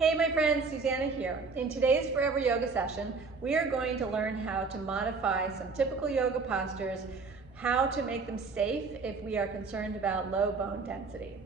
Hey my friends, Susanna here. In today's Forever Yoga session, we are going to learn how to modify some typical yoga postures, how to make them safe if we are concerned about low bone density.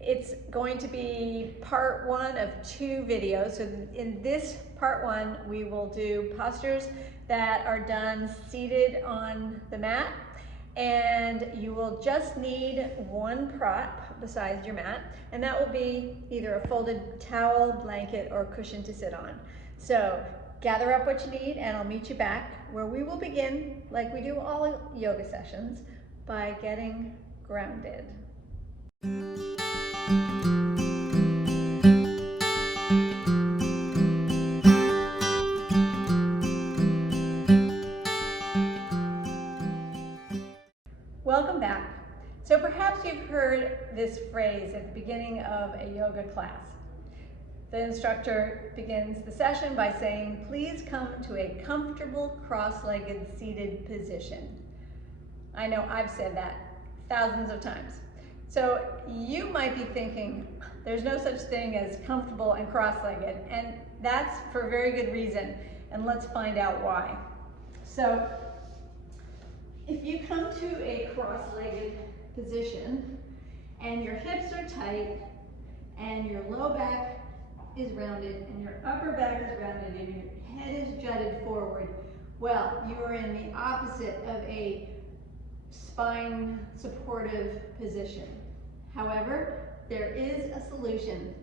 It's going to be part one of two videos. So in this part one, we will do postures that are done seated on the mat, and you will just need one prop besides your mat, and that will be either a folded towel, blanket, or cushion to sit on. So gather up what you need and I'll meet you back where we will begin, like we do all yoga sessions, by getting grounded. Welcome back. So perhaps you've heard this phrase at the beginning of a yoga class. The instructor begins the session by saying, please come to a comfortable cross-legged seated position. I know I've said that thousands of times. So you might be thinking, there's no such thing as comfortable and cross-legged, and that's for a very good reason, and let's find out why. So if you come to a cross-legged position and your hips are tight and your low back is rounded and your upper back is rounded and your head is jutted forward, well, you are in the opposite of a spine supportive position. However, there is a solution,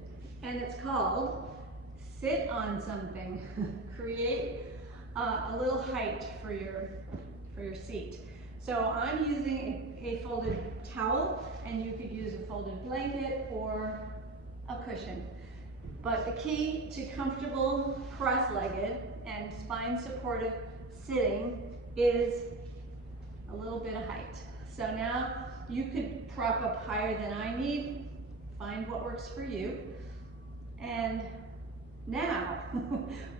and it's called sit on something. Create a little height for your seat. So I'm using a folded towel, and you could use a folded blanket or a cushion. But the key to comfortable cross-legged and spine supportive sitting is a little bit of height. So now you could prop up higher than I need, find what works for you. And now,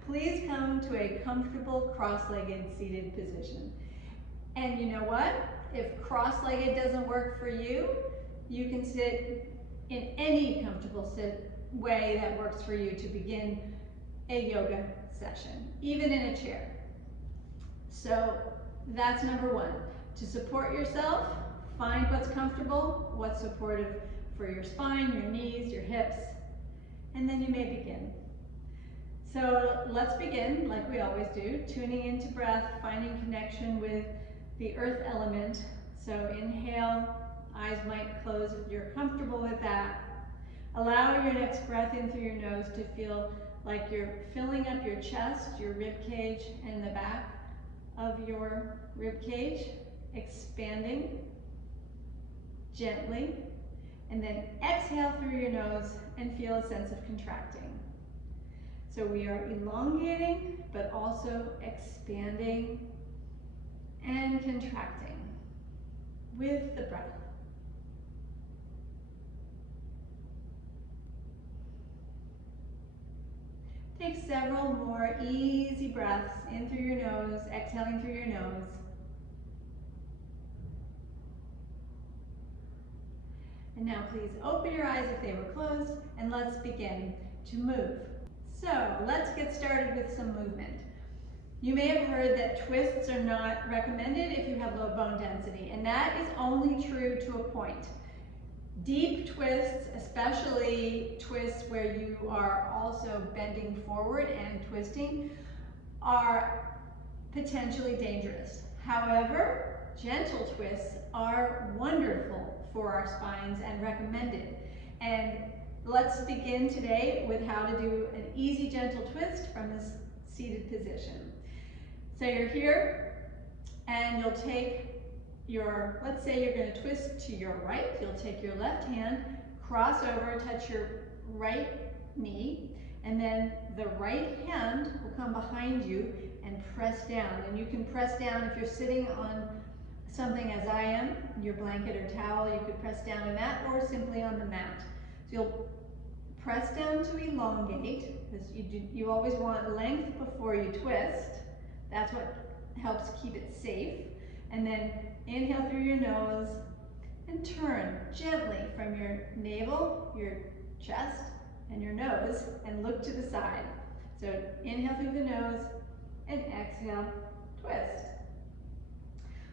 please come to a comfortable cross-legged seated position. And you know what? If cross-legged doesn't work for you, you can sit in any comfortable way that works for you to begin a yoga session, even in a chair. So that's number one. To support yourself, find what's comfortable, what's supportive for your spine, your knees, your hips, and then you may begin. So let's begin, like we always do, tuning into breath, finding connection with the earth element. So inhale, eyes might close if you're comfortable with that. Allow your next breath in through your nose to feel like you're filling up your chest, your rib cage, and the back of your rib cage, expanding gently. And then exhale through your nose and feel a sense of contracting. So we are elongating, but also expanding and contracting with the breath. Take several more easy breaths in through your nose, exhaling through your nose. And now please open your eyes if they were closed, and let's begin to move. So let's get started with some movement. You may have heard that twists are not recommended if you have low bone density, and that is only true to a point. Deep twists, especially twists where you are also bending forward and twisting, are potentially dangerous. However, gentle twists are wonderful for our spines and recommended. And let's begin today with how to do an easy gentle twist from this seated position. So you're here, and you'll take your, let's say you're going to twist to your right. You'll take your left hand, cross over, touch your right knee, and then the right hand will come behind you and press down. And you can press down if you're sitting on something as I am, your blanket or towel, you could press down on that, or simply on the mat. So you'll press down to elongate, because you always want length before you twist. That's what helps keep it safe. And then inhale through your nose and turn gently from your navel, your chest, and your nose and look to the side. So inhale through the nose and exhale, twist.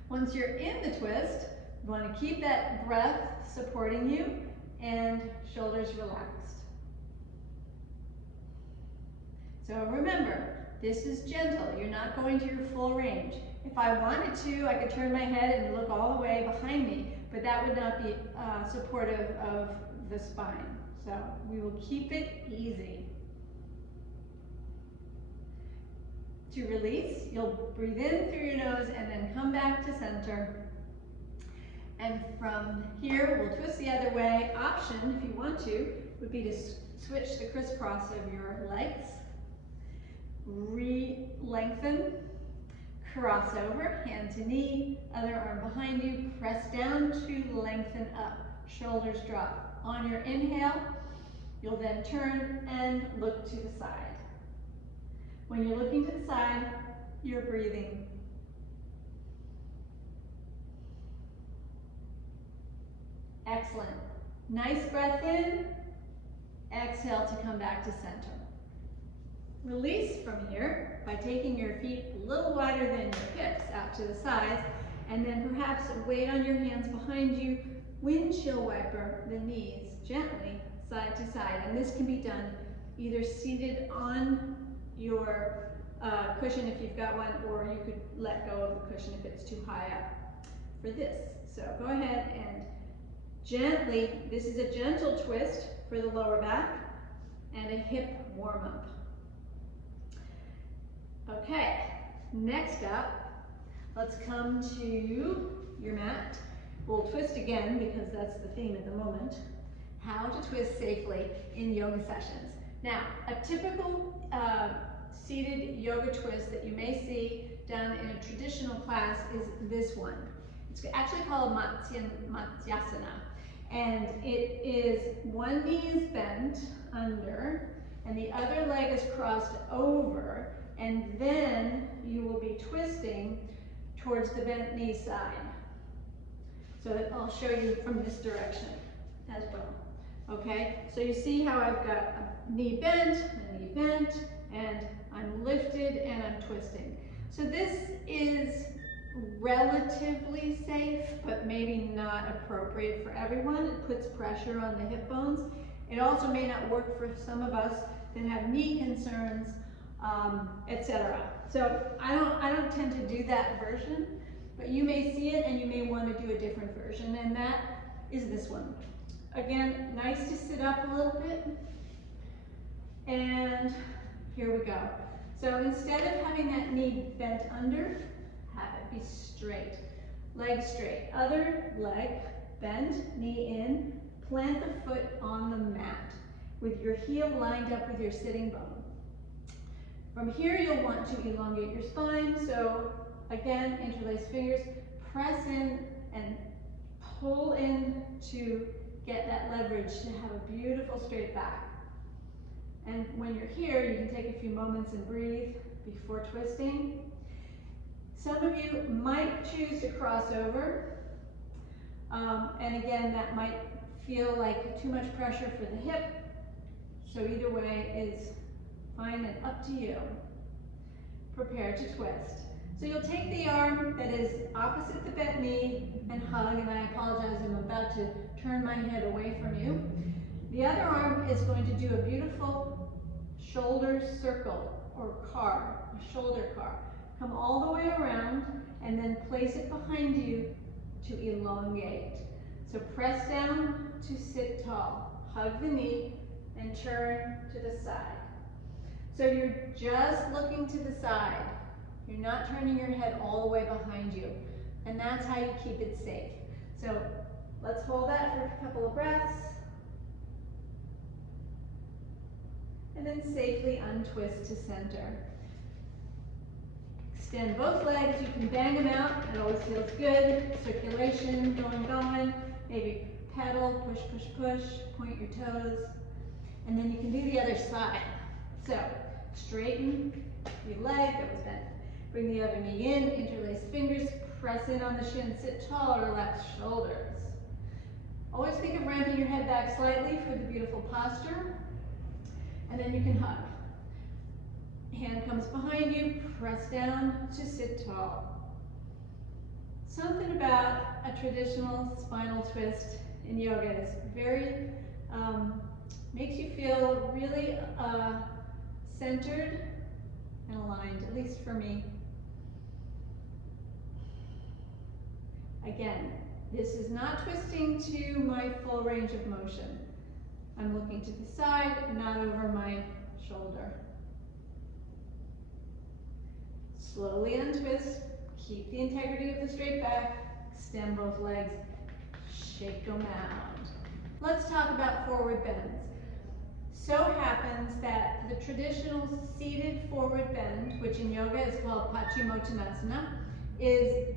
Once you're in the twist, you want to keep that breath supporting you and shoulders relaxed. So remember, this is gentle. You're not going to your full range. If I wanted to, I could turn my head and look all the way behind me, but that would not be supportive of the spine. So we will keep it easy. To release, you'll breathe in through your nose and then come back to center. And from here, we'll twist the other way. Option, if you want to, would be to switch the crisscross of your legs. Re-lengthen, cross over, hand to knee, other arm behind you, press down to lengthen up, shoulders drop. On your inhale, you'll then turn and look to the side. When you're looking to the side, you're breathing. Excellent. Nice breath in, exhale to come back to center. Release from here by taking your feet a little wider than your hips out to the sides, and then perhaps weight on your hands behind you, windshield wiper the knees gently side to side. And this can be done either seated on your cushion if you've got one, or you could let go of the cushion if it's too high up for this. So go ahead and gently, this is a gentle twist for the lower back and a hip warm up. Okay, next up, let's come to your mat. We'll twist again because that's the theme at the moment. How to twist safely in yoga sessions. Now, a typical seated yoga twist that you may see done in a traditional class is this one. It's actually called Matsyasana. And it is one knee is bent under and the other leg is crossed over, and then you will be twisting towards the bent knee side. So I'll show you from this direction as well. Okay, so you see how I've got a knee bent, and I'm lifted and I'm twisting. So this is relatively safe, but maybe not appropriate for everyone. It puts pressure on the hip bones. It also may not work for some of us that have knee concerns, etc. So I don't tend to do that version, but you may see it and you may want to do a different version, and that is this one. Again, nice to sit up a little bit, and here we go. So instead of having that knee bent under, have it be straight, leg straight, other leg bent, knee in, plant the foot on the mat with your heel lined up with your sitting bone. From here, you'll want to elongate your spine. So again, interlace fingers, press in and pull in to get that leverage to have a beautiful straight back. And when you're here, you can take a few moments and breathe before twisting. Some of you might choose to cross over. And again, that might feel like too much pressure for the hip. So either way is fine and up to you. Prepare to twist. So you'll take the arm that is opposite the bent knee and hug, and I apologize, I'm about to turn my head away from you. The other arm is going to do a beautiful shoulder circle or car, a shoulder car. Come all the way around and then place it behind you to elongate. So press down to sit tall, hug the knee, and turn to the side. So you're just looking to the side. You're not turning your head all the way behind you. And that's how you keep it safe. So let's hold that for a couple of breaths. And then safely untwist to center. Extend both legs. You can bang them out. It always feels good. Circulation going. Maybe pedal, push, push, push. Point your toes. And then you can do the other side. So straighten your leg that was bent. Bring the other knee in, interlace fingers, press in on the shin, sit tall, relax shoulders. Always think of ramping your head back slightly for the beautiful posture. and then you can hug. Hand comes behind you, press down to sit tall. Something about a traditional spinal twist in yoga is very, makes you feel really centered and aligned, at least for me. Again, this is not twisting to my full range of motion. I'm looking to the side, not over my shoulder. Slowly untwist, keep the integrity of the straight back, extend both legs, shake them out. Let's talk about forward bends. So happens that the traditional seated forward bend, which in yoga is called Paschimottanasana, is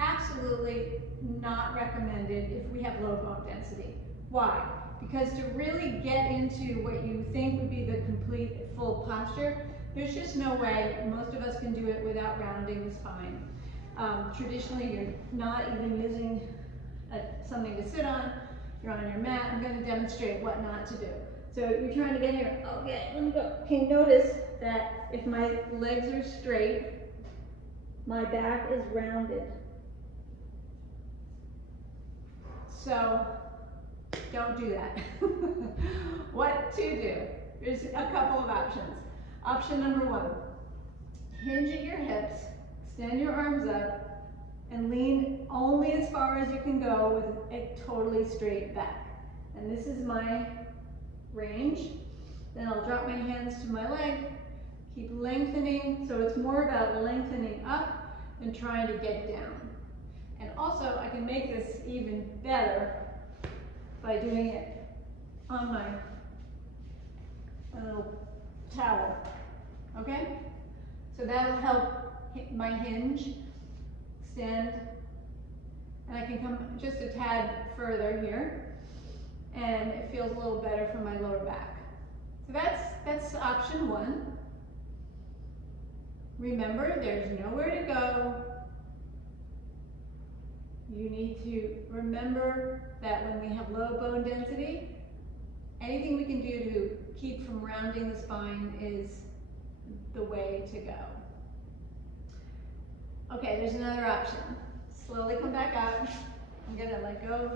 absolutely not recommended if we have low bone density. Why? Because to really get into what you think would be the complete full posture, there's just no way. Most of us can do it without rounding the spine. Traditionally, you're not even using something to sit on. You're on your mat. I'm going to demonstrate what not to do. So you're trying to get here. Okay, let me go. Okay, notice that if my legs are straight, my back is rounded. So don't do that. What to do? There's a couple of options. Option number one, hinge at your hips, extend your arms up, and lean only as far as you can go with a totally straight back. And this is my range. Then I'll drop my hands to my leg, keep lengthening, so it's more about lengthening up than trying to get down. And also, I can make this even better by doing it on my little towel, okay? So that'll help my hinge extend, and I can come just a tad further here, and it feels a little better for my lower back. So that's option one. Remember, there's nowhere to go. You need to remember that when we have low bone density, anything we can do to keep from rounding the spine is the way to go. Okay, there's another option. Slowly come back up. I'm gonna let go of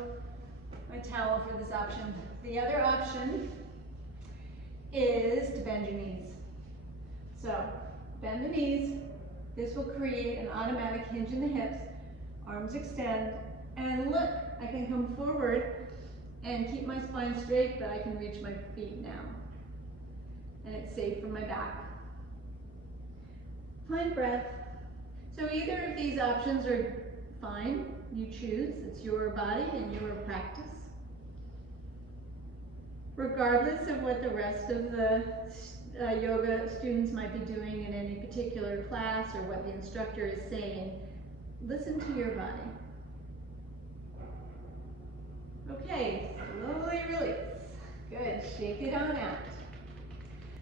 my towel for this option. The other option is to bend your knees. So, bend the knees. This will create an automatic hinge in the hips. Arms extend, and look, I can come forward and keep my spine straight, but I can reach my feet now. And it's safe for my back. Find breath. So either of these options are fine. You choose. It's your body and your practice. Regardless of what the rest of the yoga students might be doing in any particular class or what the instructor is saying, listen to your body. Okay, slowly release. Good, shake it on out.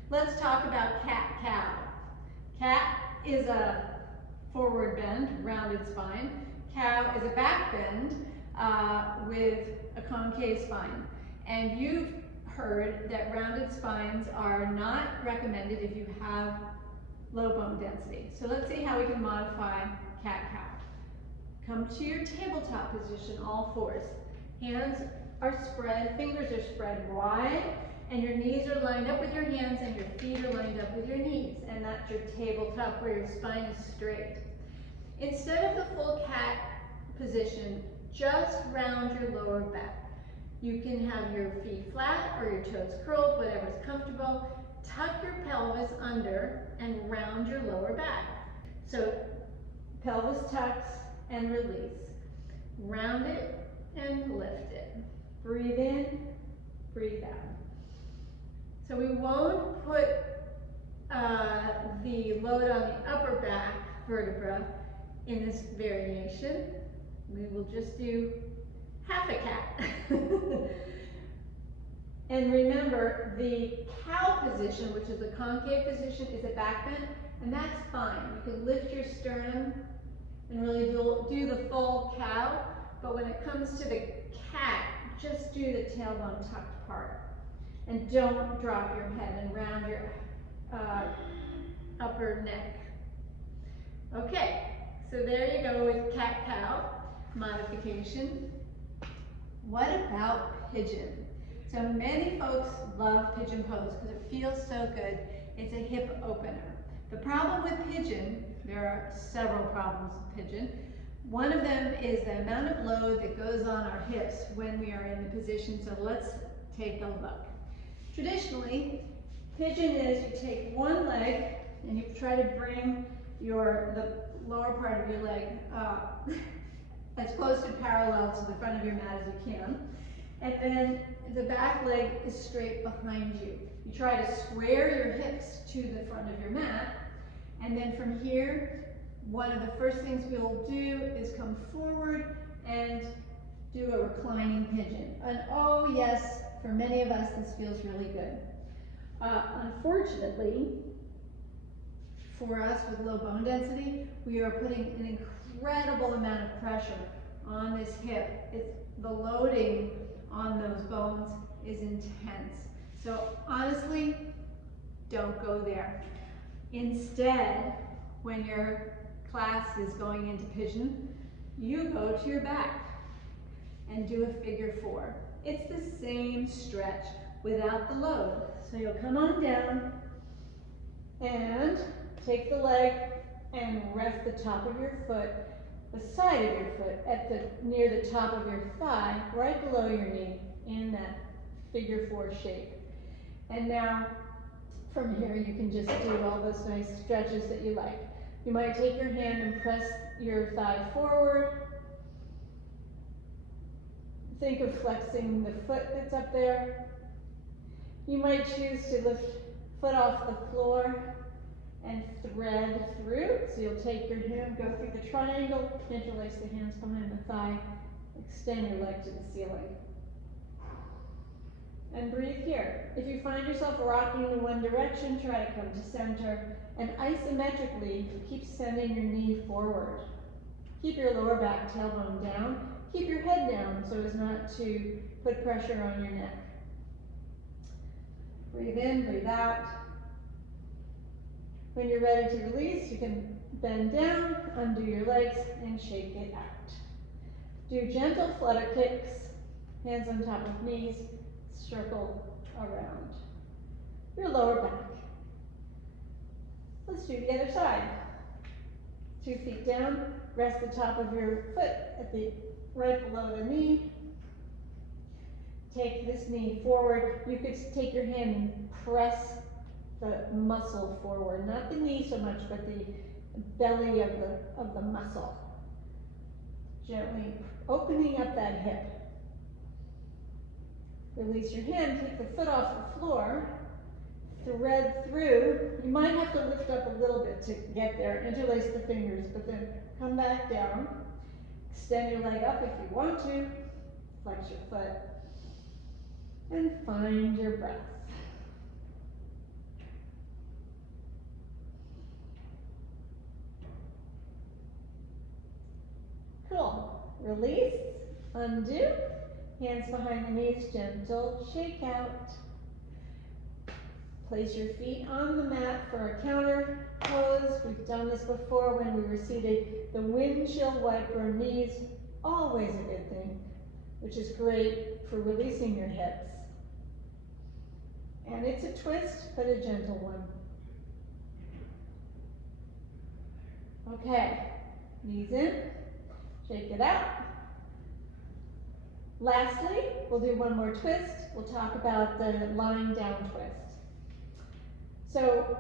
Let's talk about cat-cow. Cat is a forward bend, rounded spine. Cow is a back bend with a concave spine. And you've heard that rounded spines are not recommended if you have low bone density. So let's see how we can modify cat-cow. Come to your tabletop position, all fours. Hands are spread, fingers are spread wide, and your knees are lined up with your hands and your feet are lined up with your knees. And that's your tabletop where your spine is straight. Instead of the full cat position, just round your lower back. You can have your feet flat or your toes curled, whatever's comfortable. Tuck your pelvis under and round your lower back. So pelvis tucks and release. Round it and lift it. Breathe in, breathe out. So we won't put the load on the upper back vertebra in this variation. We will just do half a cat. And remember, the cow position, which is the concave position, is a back bend, and that's fine. You can lift your sternum and really do the full cow, but when it comes to the cat, just do the tailbone tucked part. And don't drop your head and round your upper neck. Okay, so there you go with cat-cow modification. What about pigeon? So many folks love pigeon pose because it feels so good. It's a hip opener. The problem with pigeon, there are several problems with pigeon. One of them is the amount of load that goes on our hips when we are in the position, so let's take a look. Traditionally, pigeon is you take one leg and you try to bring the lower part of your leg as close to parallel to the front of your mat as you can. And then the back leg is straight behind you. You try to square your hips to the front of your mat. And then from here, one of the first things we'll do is come forward and do a reclining pigeon. And oh yes, for many of us, this feels really good. Unfortunately, for us with low bone density, we are putting an incredible amount of pressure on this hip. The loading on those bones is intense. So honestly, don't go there. Instead, when your class is going into pigeon, you go to your back and do a figure 4. It's the same stretch without the load. So you'll come on down and take the leg and rest the top of your foot, the side of your foot, near the top of your thigh, right below your knee, in that figure 4 shape. And now, from here, you can just do all those nice stretches that you like. You might take your hand and press your thigh forward. Think of flexing the foot that's up there. You might choose to lift foot off the floor and thread through. So you'll take your hand, go through the triangle, interlace the hands behind the thigh, extend your leg to the ceiling. And breathe here. If you find yourself rocking in one direction, try to come to center. And isometrically, keep sending your knee forward. Keep your lower back tailbone down. Keep your head down so as not to put pressure on your neck. Breathe in, breathe out. When you're ready to release, you can bend down, undo your legs, and shake it out. Do gentle flutter kicks, hands on top of knees, circle around your lower back. Let's do the other side. 2 feet down, rest the top of your foot at right below the knee. Take this knee forward. You could take your hand and press the muscle forward, not the knee so much, but the belly of the muscle. Gently opening up that hip. Release your hand, take the foot off the floor, thread through. You might have to lift up a little bit to get there, interlace the fingers, but then come back down. Extend your leg up if you want to, flex your foot, and find your breath. Cool. Release, undo, hands behind the knees, gentle shake out. Place your feet on the mat for a counter pose. We've done this before when we were seated. The windshield wiper knees, always a good thing, which is great for releasing your hips. And it's a twist, but a gentle one. Okay, knees in, shake it out. Lastly, we'll do one more twist. We'll talk about the lying down twist. So,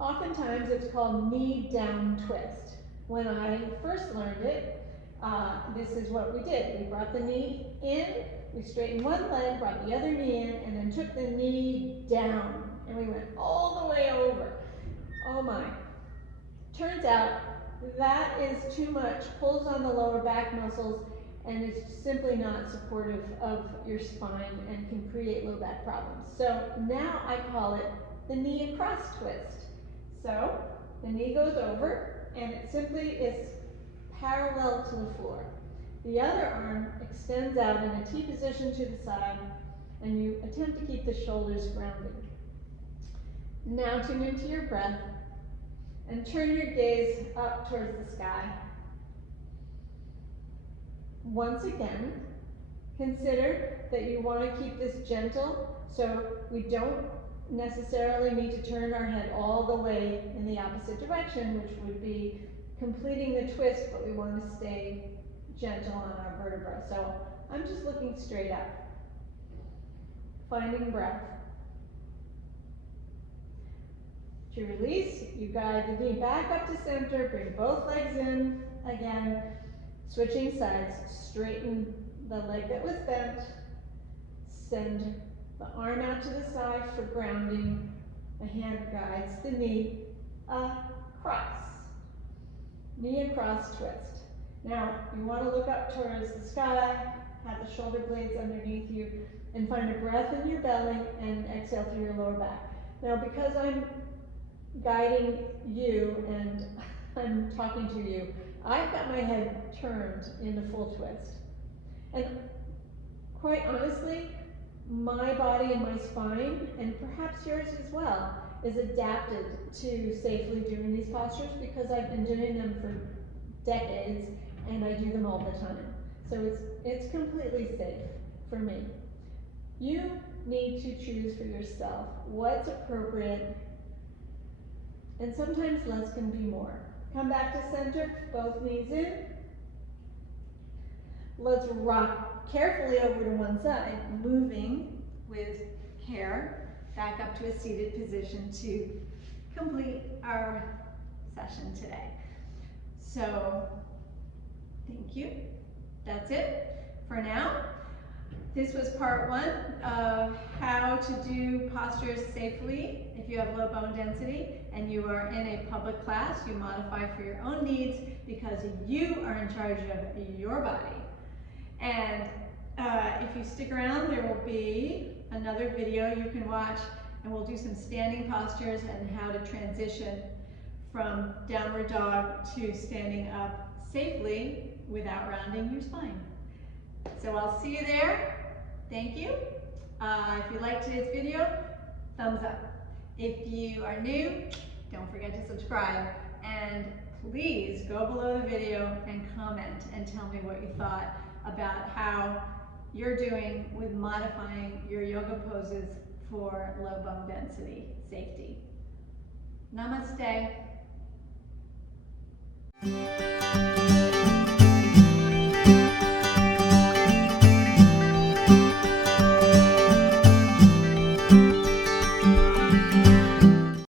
oftentimes it's called knee down twist. When I first learned it, this is what we did. We brought the knee in, we straightened one leg, brought the other knee in, and then took the knee down. And we went all the way over. Oh my. Turns out that is too much, pulls on the lower back muscles, and it's simply not supportive of your spine and can create low back problems. So now I call it the knee across twist. So the knee goes over, and it simply is parallel to the floor. The other arm extends out in a T position to the side, and you attempt to keep the shoulders grounded. Now tune into your breath and turn your gaze up towards the sky. Once again, consider that you want to keep this gentle, so we don't necessarily need to turn our head all the way in the opposite direction, which would be completing the twist, but we want to stay gentle on our vertebra. So I'm just looking straight up, finding breath. To release, you guide the knee back up to center, bring both legs in again, switching sides, straighten the leg that was bent, send the arm out to the side for grounding, the hand guides the knee across, knee across twist. Now, you want to look up towards the sky, have the shoulder blades underneath you, and find a breath in your belly and exhale through your lower back. Now, because I'm guiding you and I'm talking to you, I've got my head turned in a full twist. And quite honestly, my body and my spine, and perhaps yours as well, is adapted to safely doing these postures because I've been doing them for decades and I do them all the time. So it's completely safe for me. You need to choose for yourself what's appropriate, and sometimes less can be more. Come back to center, both knees in. Let's rock carefully over to one side, moving with care back up to a seated position to complete our session today. So, thank you. That's it for now. This was part one of how to do postures safely if you have low bone density and you are in a public class. You modify for your own needs because you are in charge of your body. And if you stick around, there will be another video you can watch, and we'll do some standing postures and how to transition from downward dog to standing up safely without rounding your spine. So I'll see you there. Thank you. If you liked today's video, thumbs up. If you are new, don't forget to subscribe. And please go below the video and comment and tell me what you thought about how you're doing with modifying your yoga poses for low bone density safety. Namaste.